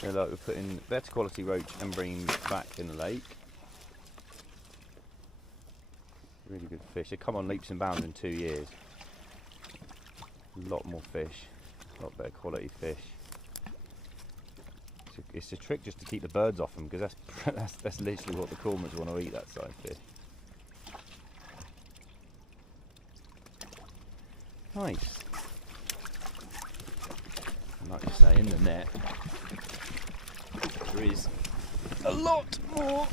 So like we're putting better quality roach and bream back in the lake. Really good fish. They come on leaps and bounds in 2 years. A lot more fish, a lot better quality fish. It's a trick just to keep the birds off them, because that's literally what the cormorants want to eat, that side fish. Nice. And like you say, in the net there is a lot more.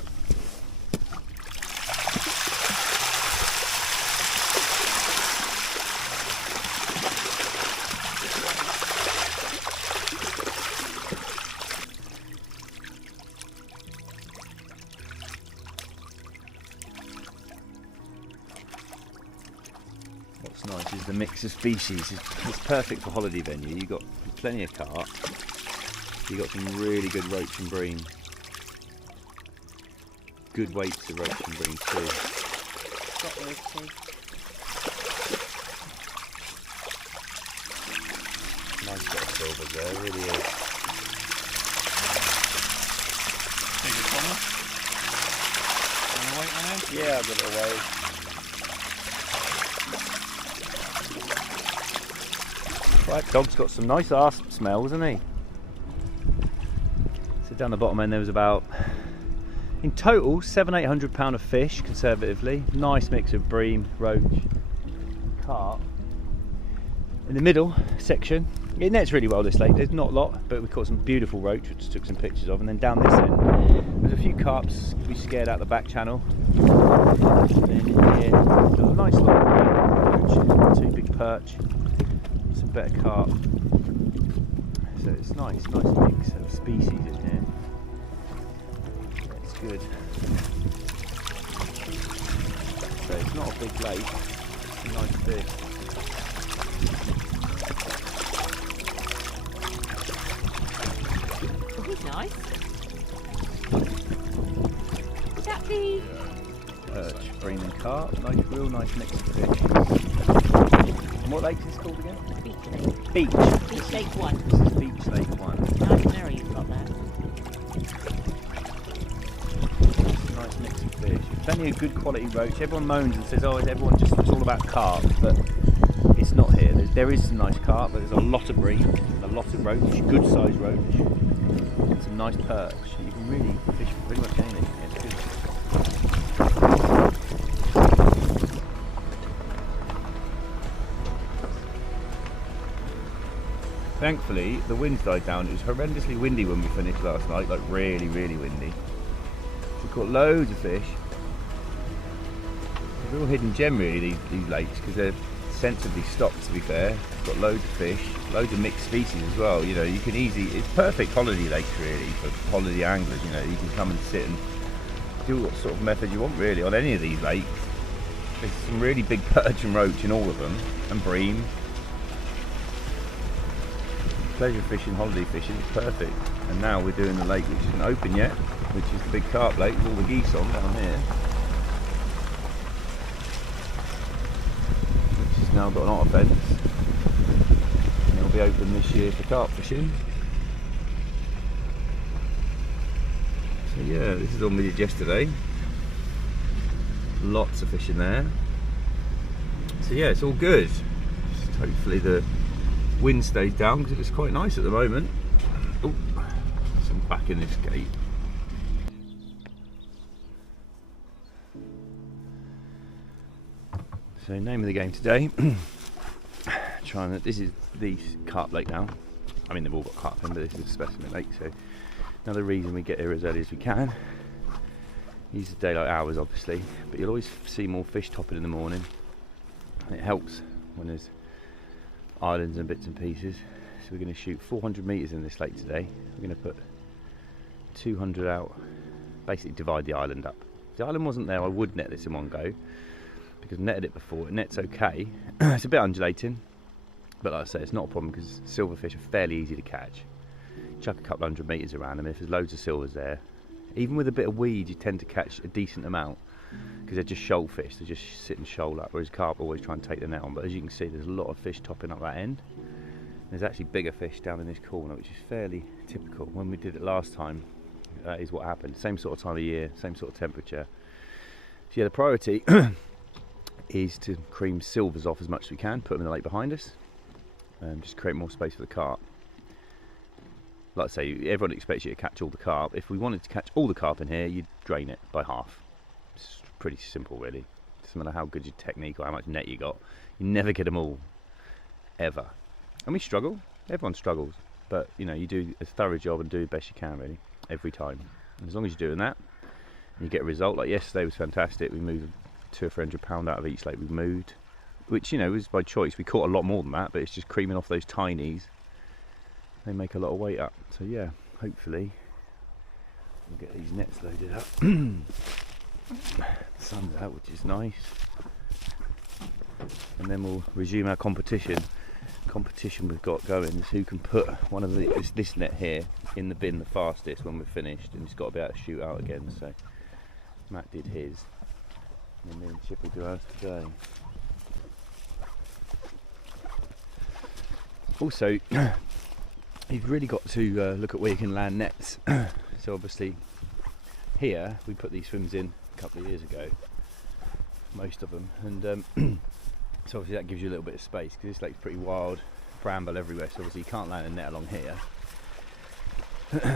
What's nice is the mix of species. It's perfect for holiday venue. You've got plenty of carp. You've got some really good roach and bream. Good weights of roach and bream too. Got those too. Nice bit of silver there, really is. Biggest one. Want to wait on it? Yeah, I'll give it away. Right, dog's got some nice arse smells, hasn't he? So down the bottom end there was about, in total, 700–800 pound of fish, conservatively. Nice mix of bream, roach and carp. In the middle section, it nets really well this lake. There's not a lot, but we caught some beautiful roach, which took some pictures of. And then down this end, there's a few carps we scared out the back channel. And then in here, there's a nice lot of roach, 2 big perch. Some better carp, so it's nice mix of species in here. It's good. So it's not a big lake, it's a nice fish. Oh, he's nice. Is that the Perch, bream and carp, real nice mix of fish. And what lake is this called again? Beach Lake? Beach. Beach Lake 1. This is Beach Lake 1. Nice mirror you've got there. Nice mix of fish. Plenty of good quality roach. Everyone moans and says, oh, everyone just, it's all about carp, but it's not here. There is some nice carp, but there's a lot of bream, a lot of roach, good sized roach, and some nice perch. You can really fish for pretty much anything. It's good. Thankfully, the winds died down. It was horrendously windy when we finished last night, like really, really windy. We caught loads of fish. They're all hidden gem really, these lakes, because they're sensibly stocked, to be fair. Got loads of fish, loads of mixed species as well. You know, you can easily, it's perfect holiday lakes really for holiday anglers. You know, you can come and sit and do what sort of method you want really on any of these lakes. There's some really big perch and roach in all of them, and bream. Pleasure fishing, holiday fishing, it's perfect. And now we're doing the lake which isn't open yet, which is the big carp lake with all the geese on down here, which has now got an otter fence, and it'll be open this year for carp fishing. So yeah, this is all we did yesterday. Lots of fish in there. So yeah, it's all good. Just hopefully the wind stays down, because it looks quite nice at the moment. Oh, some back in this gate. So name of the game today, this is the carp lake now. I mean, they've all got carp in, but this is a specimen lake, so another reason we get here as early as we can. Use the daylight hours obviously, but you'll always see more fish topping in the morning, and it helps when there's islands and bits and pieces. So we're going to shoot 400 metres in this lake today. We're going to put 200 out, basically divide the island up. If the island wasn't there, I would net this in one go, because I've netted it before. It nets okay. It's a bit undulating, but like I say, it's not a problem because silverfish are fairly easy to catch. Chuck a couple 100 metres around them, if there's loads of silvers there, even with a bit of weed you tend to catch a decent amount, because they're just shoal fish, they just sit and shoal up, whereas carp always try and take the net on. But as you can see, there's a lot of fish topping up that end. There's actually bigger fish down in this corner, which is fairly typical. When we did it last time, that is what happened. Same sort of time of year, same sort of temperature. So yeah, the priority is to cream silvers off as much as we can, put them in the lake behind us, and just create more space for the carp. Like I say, everyone expects you to catch all the carp. If we wanted to catch all the carp in here, you'd drain it by half. It's pretty simple, really. Doesn't matter how good your technique or how much net you got, you never get them all, ever. And we struggle. Everyone struggles, but you know, you do a thorough job and do the best you can, really, every time. And as long as you're doing that, you get a result. Like yesterday was fantastic. We moved 200 or 300 pound out of each lake we moved, which, you know, was by choice. We caught a lot more than that, but it's just creaming off those tinies. They make a lot of weight up. So yeah, hopefully we'll get these nets loaded up. The sun's out, which is nice, and then we'll resume our competition we've got going is who can put one of this net here in the bin the fastest when we're finished, and it's got to be able to shoot out again. So Matt did his, and then me and Chip will do ours today. Also, you've really got to look at where you can land nets. So obviously here we put these swims in a couple of years ago, most of them, and so obviously that gives you a little bit of space, because this lake's pretty wild, bramble everywhere, so obviously you can't land a net along here.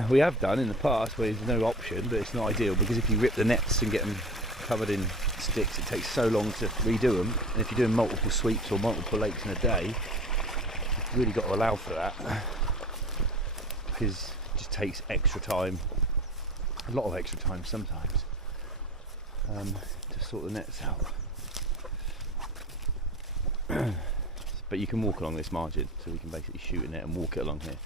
We have done in the past where there's no option, but it's not ideal, because if you rip the nets and get them covered in sticks, it takes so long to redo them, and if you're doing multiple sweeps or multiple lakes in a day, you've really got to allow for that, because it just takes extra time, a lot of extra time sometimes, to sort the nets out. But you can walk along this margin, so we can basically shoot a net and walk it along here.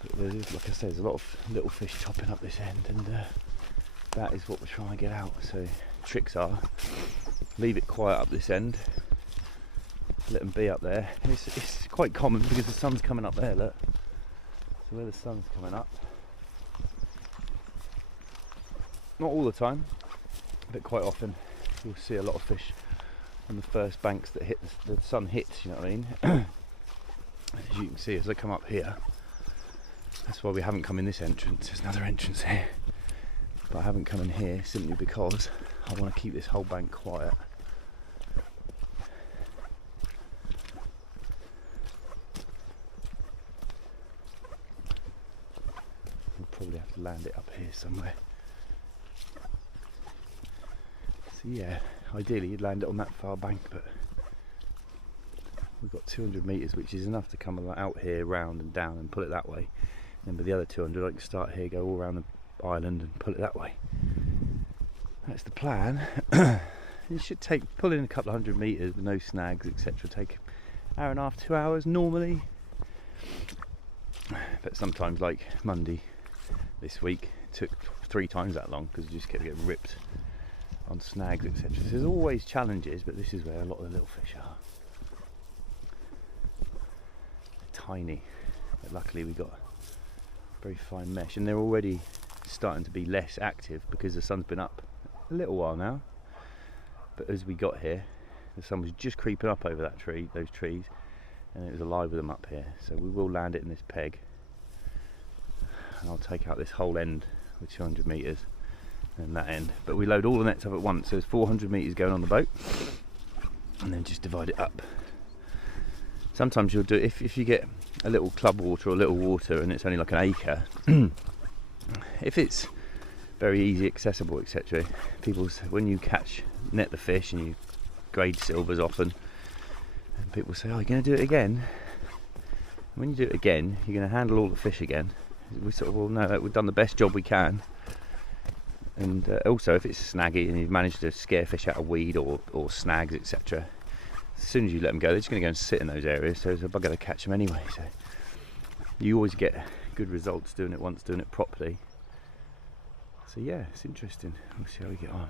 But there's, like I said, there's a lot of little fish topping up this end, and that is what we're trying to get out. So tricks are, leave it quiet up this end, let them be up there. It's quite common because the sun's coming up there, look. So where the sun's coming up, not all the time, but quite often you'll see a lot of fish on the first banks that hit the sun hits, you know what I mean? As you can see, as I come up here, that's why we haven't come in this entrance. There's another entrance here, but I haven't come in here simply because I want to keep this whole bank quiet. We'll probably have to land it up here somewhere. So yeah, ideally you'd land it on that far bank, but we've got 200 metres, which is enough to come out here, round and down and pull it that way. And with the other 200, I can start here, go all around the island and pull it that way. That's the plan. It should take, pulling a couple of 100 metres with no snags, etc., take an hour and a half, 2 hours normally. But sometimes, like Monday this week, it took 3 times that long because you just kept getting ripped on snags, etc. So there's always challenges, but this is where a lot of the little fish are. They're tiny, but luckily we got very fine mesh, and they're already starting to be less active because the sun's been up a little while now. But as we got here, the sun was just creeping up over that tree, those trees, and it was alive with them up here. So we will land it in this peg, and I'll take out this whole end with 200 metres and that end. But we load all the nets up at once, so there's 400 metres going on the boat, and then just divide it up. Sometimes you'll do, if you get a little club water or a little water and it's only like an acre, if it's very easy accessible, etc., people say, when you net the fish and you grade silvers often, and people say, oh, you're going to do it again? When you do it again, you're going to handle all the fish again. We sort of, well, no, we've done the best job we can. And also, if it's snaggy and you've managed to scare fish out of weed or snags, etc., as soon as you let them go, they're just going to go and sit in those areas, so it's a bugger to catch them anyway. So you always get good results doing it once, doing it properly. So yeah, it's interesting. We'll see how we get on.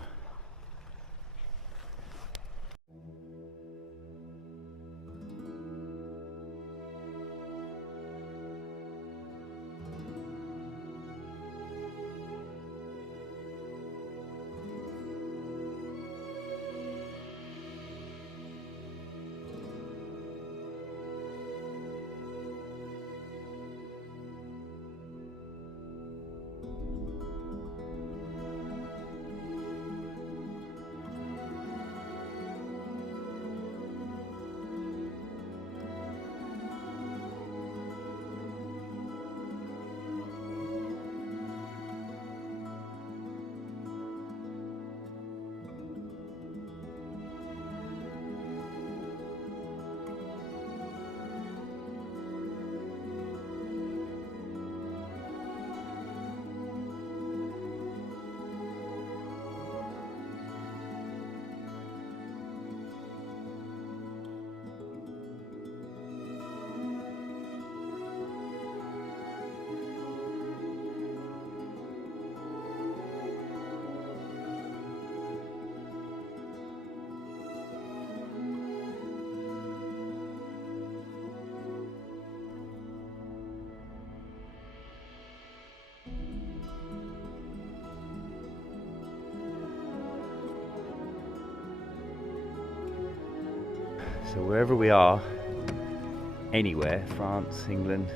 So wherever we are, anywhere, France, England,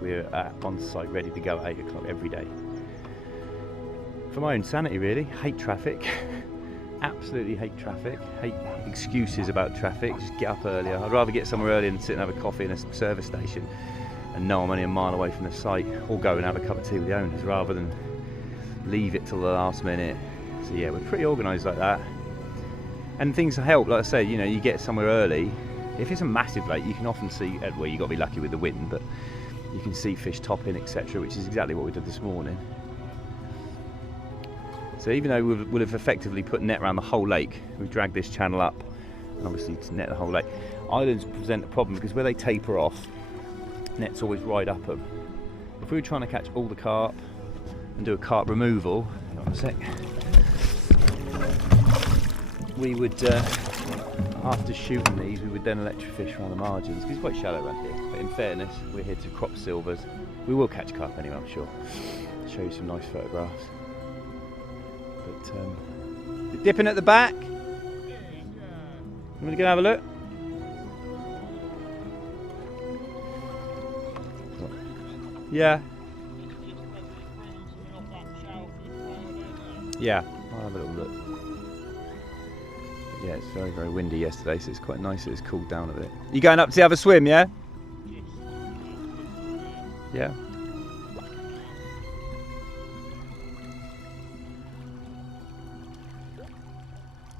we're on site ready to go at 8 o'clock every day. For my own sanity really, hate traffic. Absolutely hate traffic, hate excuses about traffic, just get up earlier. I'd rather get somewhere early and sit and have a coffee in a service station and know I'm only a mile away from the site, or go and have a cup of tea with the owners rather than leave it till the last minute. So yeah, we're pretty organised like that. And things help, like I say, you know, you get somewhere early. If it's a massive lake, you can often see, well, you've got to be lucky with the wind, but you can see fish topping, etc., which is exactly what we did this morning. So even though we'll have effectively put net around the whole lake, we've dragged this channel up, obviously to net the whole lake. Islands present a problem because where they taper off, nets always ride up them. If we were trying to catch all the carp and do a carp removal, hang on a sec, we would, after shooting these, we would then electrofish around the margins because it's quite shallow around here. But in fairness, we're here to crop silvers. We will catch carp anyway, I'm sure. I'll show you some nice photographs. But dipping at the back. You want to go have a look? Yeah. Yeah, I'll have a little look. But yeah, it's very, very windy yesterday, so it's quite nice that it's cooled down a bit. You going up to have a swim, yeah? Yeah.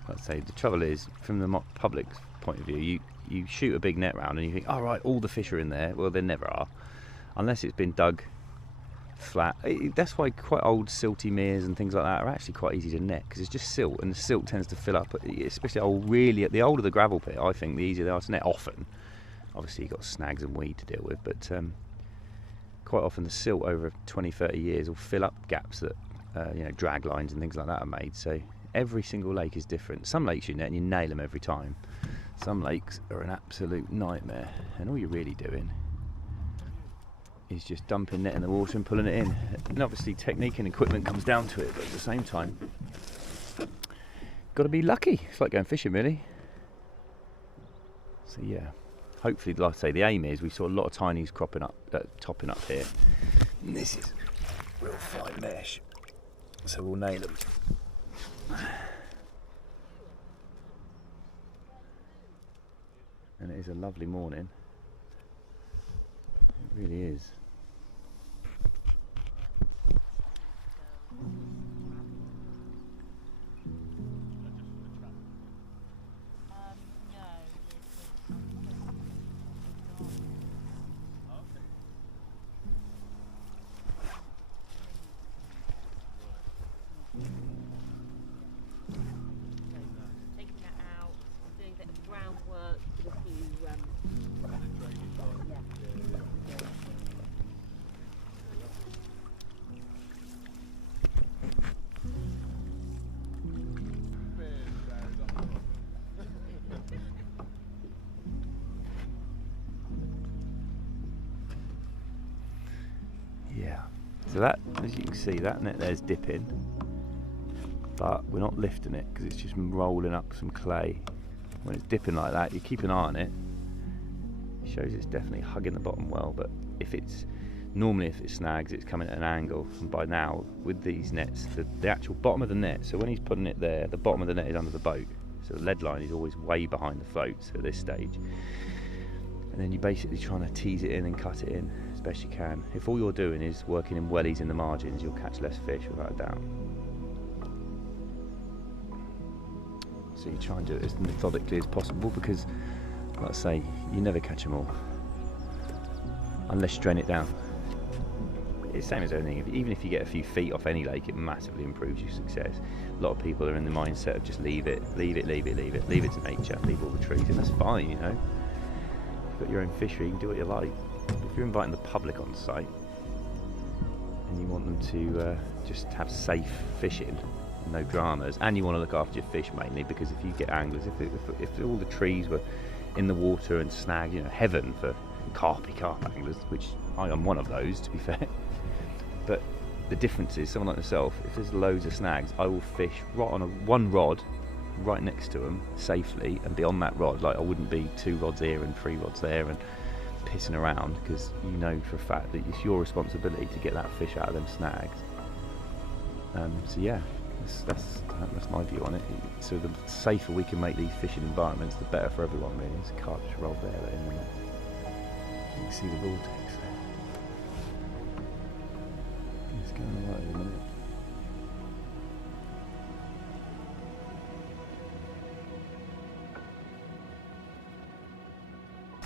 I'd say the trouble is, from the public's point of view, you shoot a big net round and you think, oh right, all the fish are in there. Well, there never are, unless it's been dug flat. That's why quite old silty meres and things like that are actually quite easy to net, because it's just silt, and the silt tends to fill up, especially the older the gravel pit, I think the easier they are to net. Often, obviously you've got snags and weed to deal with, but quite often the silt over 20-30 years will fill up gaps that you know, drag lines and things like that are made. So every single lake is different. Some lakes you net and you nail them every time. Some lakes are an absolute nightmare, and all you're really doing is just dumping net in the water and pulling it in. And obviously technique and equipment comes down to it, but at the same time, got to be lucky. It's like going fishing really. So yeah, hopefully, like I say, the aim is we saw a lot of tinies cropping up, topping up here. And this is real fine mesh, so we'll nail them. And it is a lovely morning. It really is. Yeah, so that, as you can see, that net there's dipping, but we're not lifting it because it's just rolling up some clay. When it's dipping like that, you keep an eye on it. It shows it's definitely hugging the bottom well, but if it's snags, it's coming at an angle. And by now, with these nets, the actual bottom of the net, so when he's putting it there, the bottom of the net is under the boat, so the lead line is always way behind the floats at this stage. And then you're basically trying to tease it in and cut it in as best you can. If all you're doing is working in wellies in the margins, you'll catch less fish without a doubt. So you try and do it as methodically as possible, because, like I say, you never catch them all unless you drain it down. It's the same as anything. Even if you get a few feet off any lake, it massively improves your success. A lot of people are in the mindset of just leave it to nature, leave all the trees, and that's fine, you know. You've got your own fishery, you can do what you like. If you're inviting the public on site and you want them to just have safe fishing, no dramas, and you want to look after your fish mainly, because if you get anglers, if all the trees were in the water and snag, you know, heaven for carp anglers, which I am one of those, to be fair. But the difference is, someone like myself, if there's loads of snags, I will fish right on one rod right next to them safely and be on that rod. Like I wouldn't be 2 rods here and 3 rods there and pissing around, because you know for a fact that it's your responsibility to get that fish out of them snags. So yeah, that's my view on it. So the safer we can make these fishing environments, the better for everyone really. There's a carp just rolled there at the minute. You can see the vortex there. It's going right at the minute.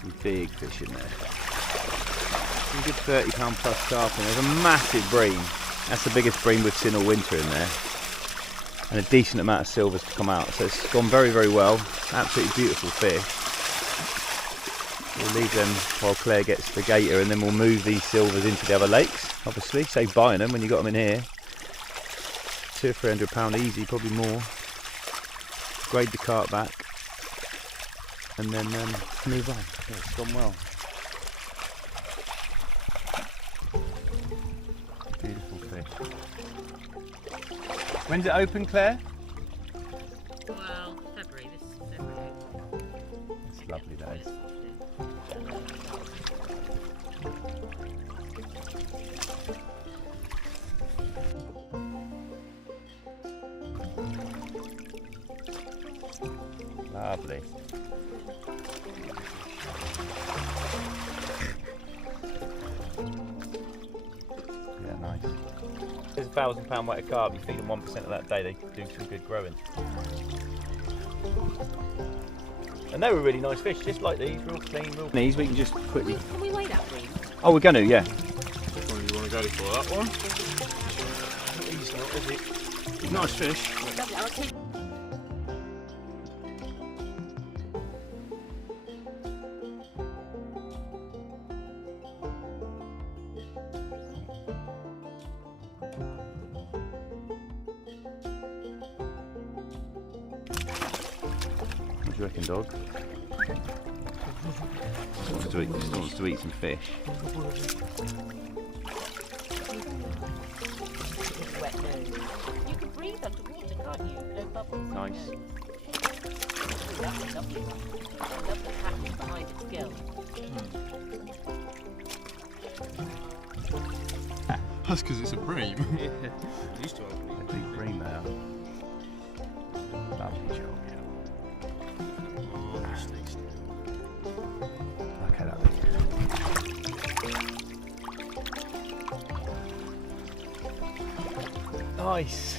Some big fish in there. Some good £30 plus carp, and there's a massive bream. That's the biggest bream we've seen all winter in there. And a decent amount of silvers to come out. So it's gone very, very well. Absolutely beautiful fish. We'll leave them while Claire gets the gator, and then we'll move these silvers into the other lakes. Obviously, save buying them when you got them in here. £200 or £300 easy, probably more. Grade the carp back, and then move on. Yeah, it's gone well. Beautiful fish. When's it open, Claire? Well, February. This is February. It's lovely days. Lovely. Yeah, nice. There's £1,000 weight of carp. You feed them 1% of that day, they do some good growing. And they were really nice fish, just like these, real clean, real. These we can just quickly. Can we weigh that bream? Oh, we're going to, yeah. Which one do you want to go for? That one? He's not, is it? Nice fish. Lovely. I'll take. What do you reckon, dog? Just wants to eat some fish. Wet nose. You can breathe underwater, can't you? No bubbles. Nice. That's lovely. I love the pattern behind its gill. That's because it's a bream. Yeah. Used to open A big bream there. Lovely job, yeah. Okay, that big. Nice.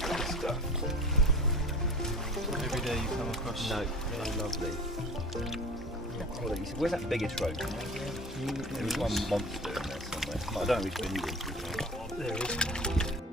Good stuff. Every day you come across. No, very lovely. Quality. Where's that biggest roach? There was one monster in there somewhere. I don't know which bin you did. There it is.